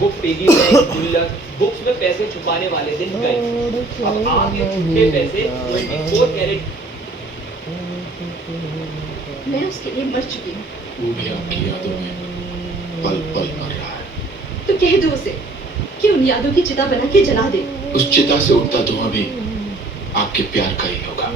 वो piggy bank, गुल्लक, books में पैसे छुपाने वाले दिन गए। अब आपके छुपे पैसे 24 कैरेट। मैं उसके लिए मर चुकी हूँ। वो भी आपकी यादों में पल पल मर रहा है। तो कह दो उसे कि उन यादों की चिता बना के जला दे। उस चिता से उठता धुआं भी आपके प्यार का ही होगा।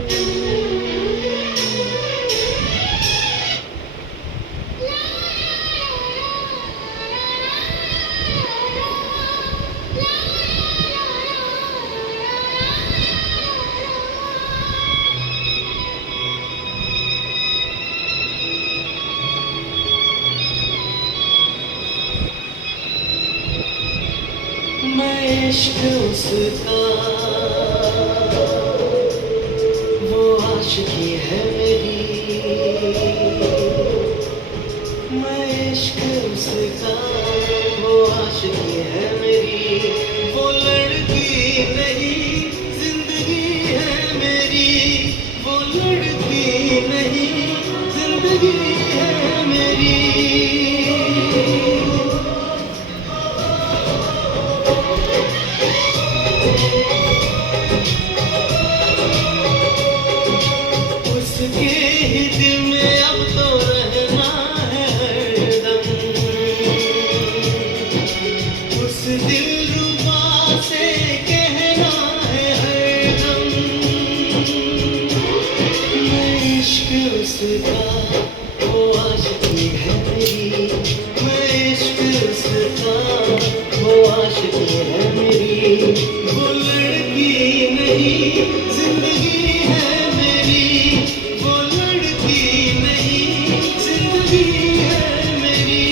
मैं इश्क उसका, वो आशिकी है मेरी। मैं इश्क उसका, वो आशिकी है मेरी। वो लड़की नहीं जिंदगी है मेरी। वो लड़की नहीं जिंदगी है मेरी। उसके ही दिल में अब तो रहना है हरदम। उस दिलरुबा से कहना है हरदम। मैं इश्क उसका, वो आशिकी है मेरी। मैं इश्क उसका, वो आशिकी है मेरी। वो लड़की नहीं जिंदगी है मेरी। वो लड़की नहीं जिंदगी है मेरी।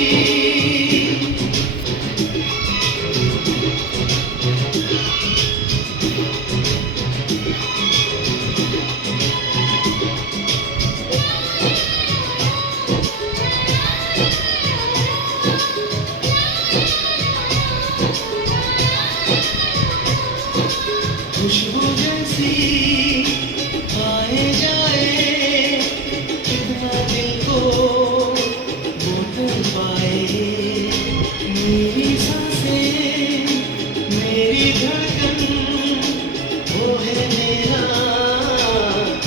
खुशबू जैसी आए जाए, कितना दिल को वो तड़ पाए। मेरी सांसें, मेरी धड़कन, वो है मेरा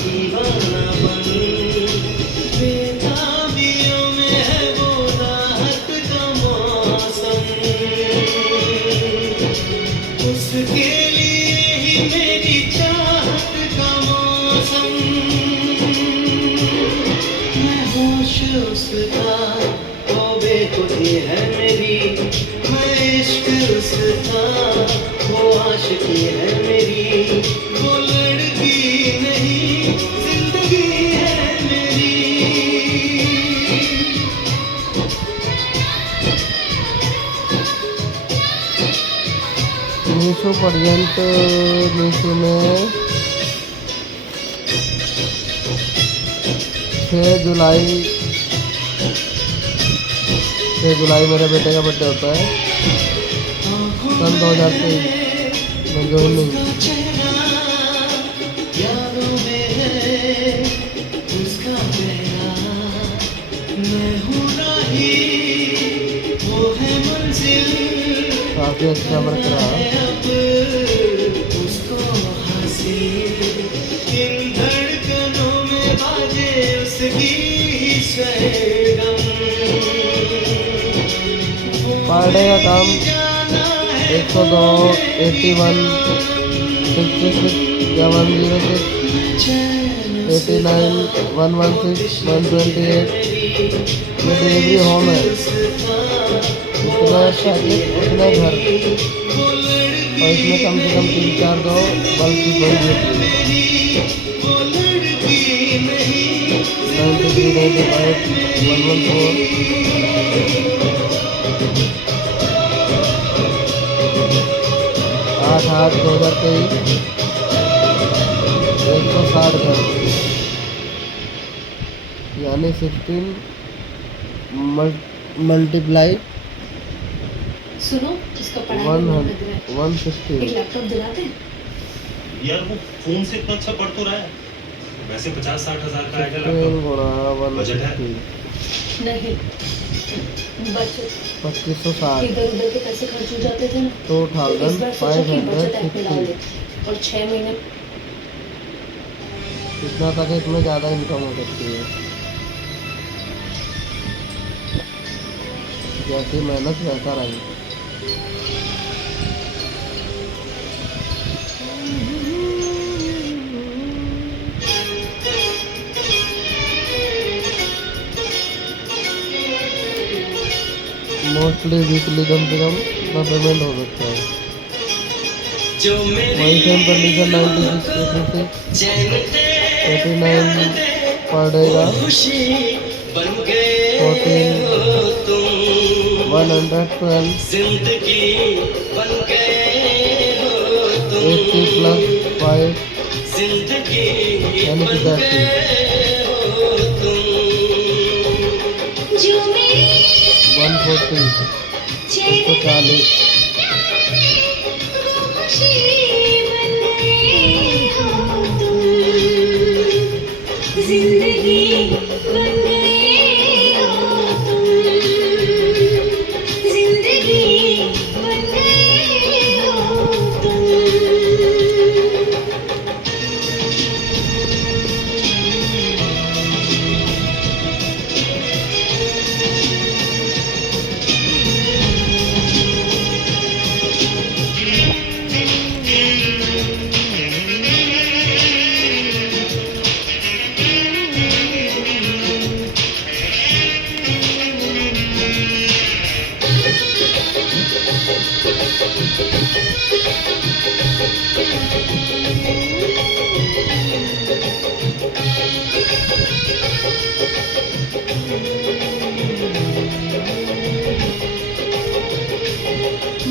दीवानापन। बेताबियों में है वो राहत का मौसम। उसके लिए ही मेरी चाहत का मौसम। मैं होश उसका, वो बेखुदी है मेरी। मैं इश्क उसका, वो आशिकी है मेरी। वो लड़की नहीं जिंदगी है मेरी। 1900पर्यंत में 6 जुलाई मेरे बेटे का बर्थडे होता है सन 2023 में ज्वाइनिंग। यादों में है उसका चेहरा। मैं हूँ राही, वो है मंजिल। काफी अच्छा वर्क रहा। अब उसको हासिल, इन धड़कनों में बाजे उसकी ही सरगम। पर डे का काम 102, 81, 66 या 106, 89, 116, 128 ये डिलीवरी होम है। इतना पैकेट उतना घर, और इसमें कम से कम 3-4 दो बल्ब की कोई होती है। 93, 95, 114 8/8, 2023 160 घर, यानी 16 मल्टीप्लाई सुनो, जिसका पढ़ाई में मन लग रहा है, 160। एक लैपटॉप दिलाते हैं? यार वो फोन से इतना अच्छा पढ़ तो रहा है। वैसे 50-60 हज़ार का आएगा लैपटॉप, बजट है। नहीं, बचत 2560 इधर उधर के पैसे खर्च हो जाते थे ना, तो इस बार सोचा कि बचत ऐप में डाल 2560 दे और 6 महीने इतना तक इसमें ज़्यादा इनकम हो सकती है। जैसी मेहनत वैसा रही। मोस्टली वीकली कम से कम इतना पेमेंट हो सकता है। जो वही मेरी सेम कंडीशन 96 89 पर डे का खुशी बन गए 14 हो तुम, 112 जिंदगी बन गए हो तुम, 80 प्लस 5 जिंदगी यानी कि बन 30 गए हो तुम, जो मेरी 140 140 खुशी बन गए हो तुम, जिंदगी बन गए हो तुम, जिंदगी बन गए हो तुम।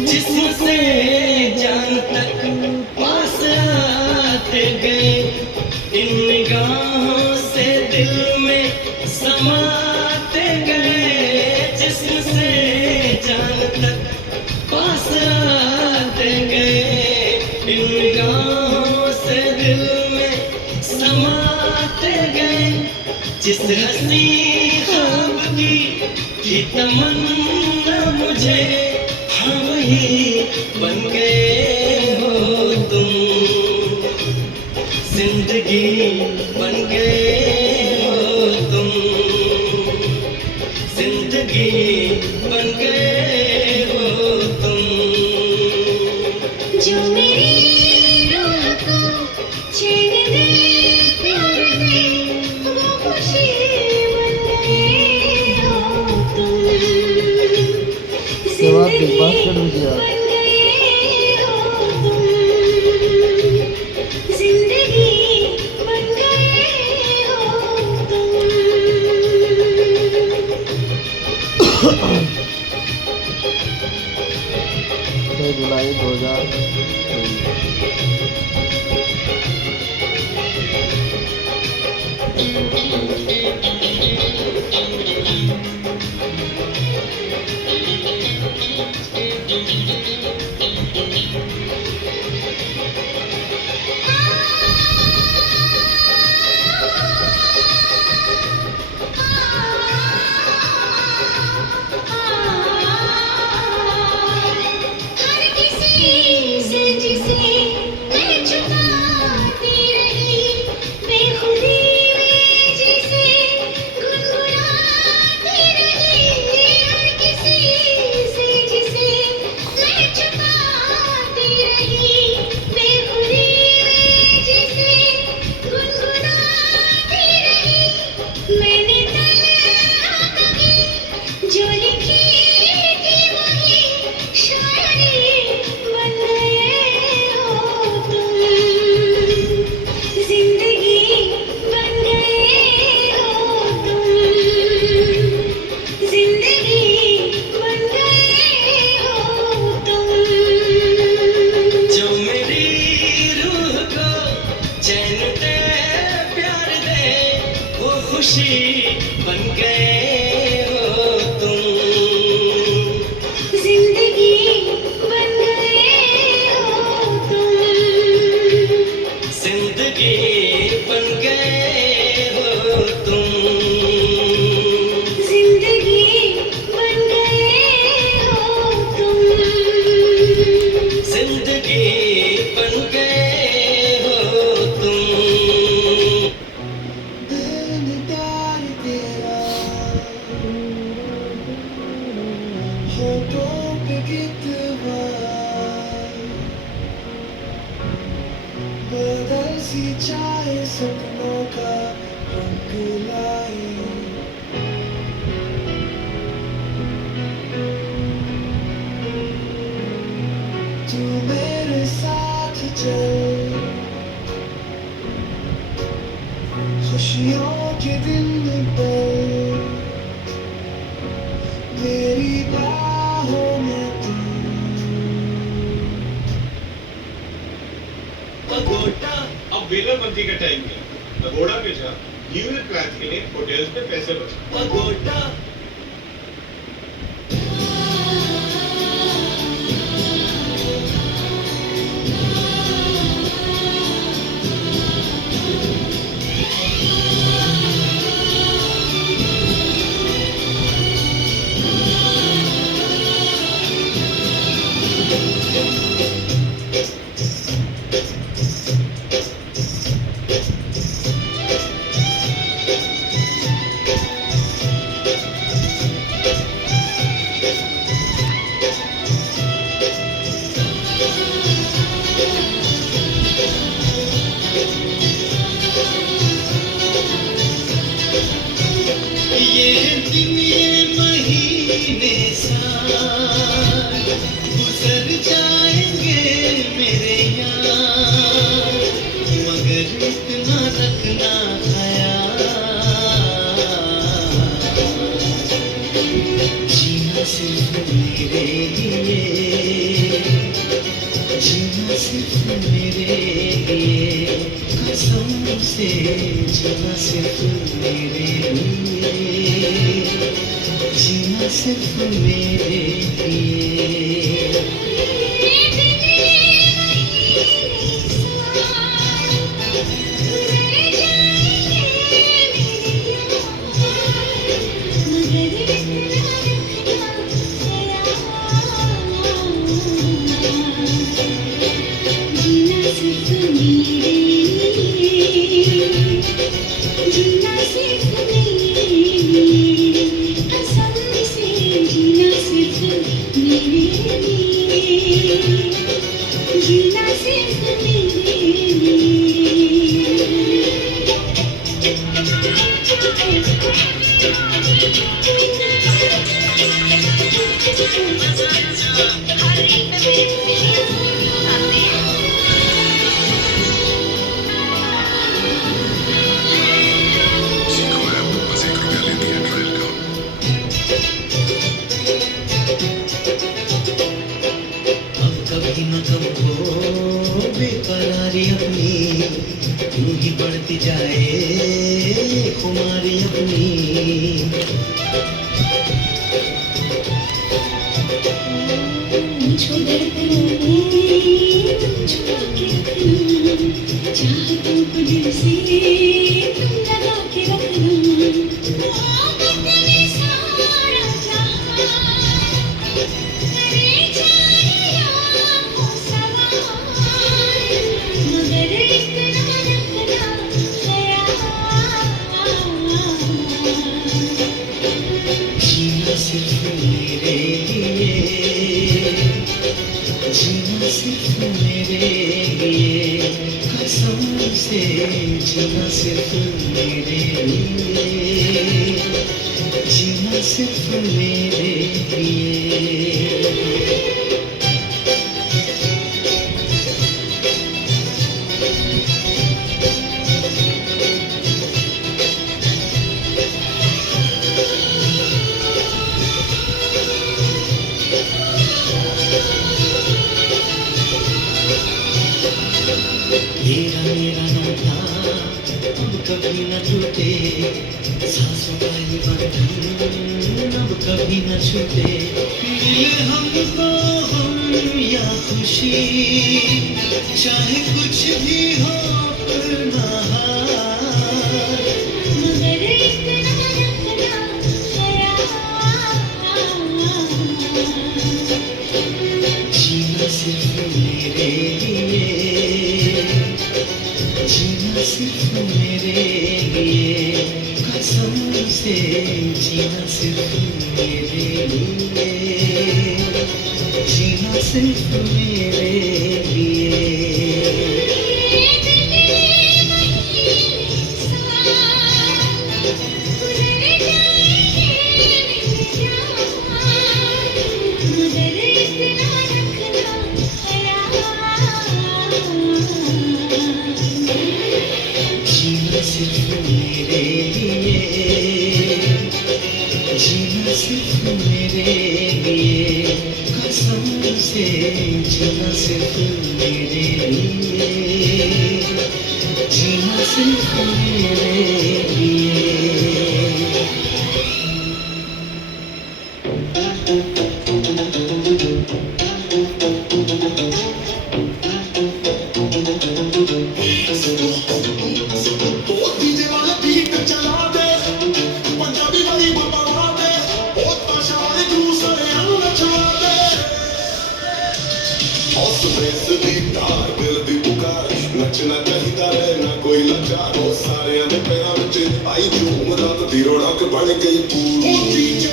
जिस्म से जान तक पास आते गए, इन निगाहों से दिल में समाते गए, जिस्म से जान तक पास आते गए, इन निगाहों से दिल में समाते गए, जिस हंसी ख्वाब की तमन्ना मुझे, हाँ वही बन गए हो तुम, जिंदगी बन गए हो तुम, जिंदगी बन गए हो तुम, जो मेरी रूह को चैन दे, प्यार दे, वो खुशी बन गए हो तुम, उसके बाद बिग बॉस शुरू किया। बन गए हो तुम, जिंदगी बन गए हो तुम। 6 जुलाई 2023 हर किसी से जिसे सी चाहे सपनों का रंग लाए तू मेरे साथ चल खुशियों के दिन पर मेरी बाहों में तू अगोटा अब वेलाबंदी का टाइम है अगोड़ा पे जा न्यू ईयर प्लान के लिए होटल्स पे पैसे बचा अगोटा ये दिन ये महीने साल गुजर जाएंगे मेरे यार मगर इतना रखना ख्याल जीना सिर्फ मेरे लिए जीना सिर्फ मेरे लिए कसम से जीना सिर्फ मेरे लिए जीना सिर्फ मेरे लिए कभी न कब हो बेकरारी अपनी यूं ही बढ़ती जाए खुमारी अपनी मुझको धड़कनों में छुपा के रखना चाहतों को दिल से तुम लगा के रखना मोहब्बत में सारा जहां करे जाए आँखों सवार मगर इतना रखना ख्याल जीना सिर्फ मेरे लिए जीना सिर्फ मेरे लिए कसम से जीना सिर्फ मेरे लिए जीना सिर्फ मेरे लिए तेरा मेरा नाता अब कभी न टूटे सांसों का ये बंधन अब कभी न छूटे मिले हमको हम या खुशी चाहे कुछ भी हो अपना हाल मगर इतना रखना ख्याल जीना सिर्फ मेरे लिए जीना सिर्फ मेरे लिए कसम से जीना सिर्फ मेरे लिए जीना सिर्फ मेरे लिए जीना सिर्फ मेरे लिए, जीना सिर्फ मेरे लिए। डीजे वाला बीट चला दे, पंजाबी वाली बाबा दे, बहुत भाषा वाले दूसरे हम नचवा दे। औसमें दी तार दिल दी पुकार, नचना चाहिदा रहना कोई लाचार। ओ सारे दे पैरां विच आई झूम रात दी रौनक बन गई पूरी। ओ डीजे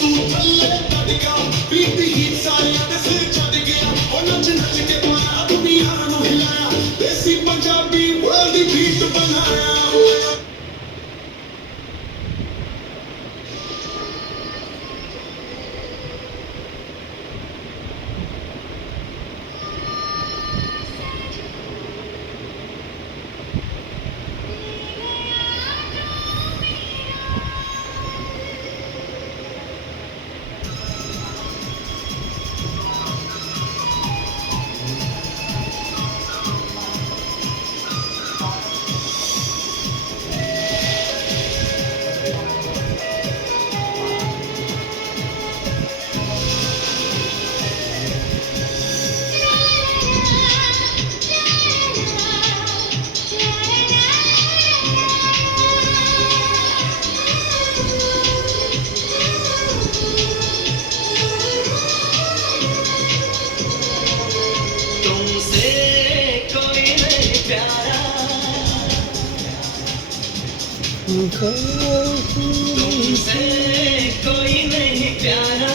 तू थल्ले कट गया, बीट ही सारे दे सिर चढ़ गया। ओ नच नच के पाया दुनिया नूं हिलाया, देसी पंजाबी वर्ल्ड दी बीट बनाया। तुमसे कोई नहीं प्यारा, तुमसे कोई नहीं प्यारा,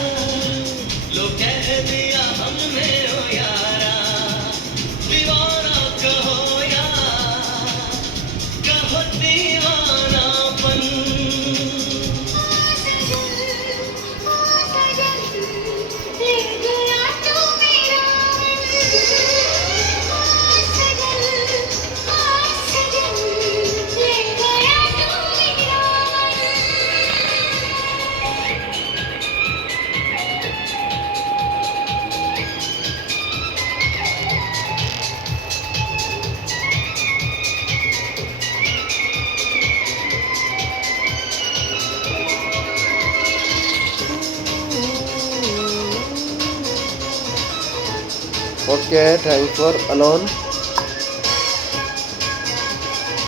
लो कह दिया हमने ओ यारा। दीवाना कहो या कहो दीवानापन, Okay, thanks for alone.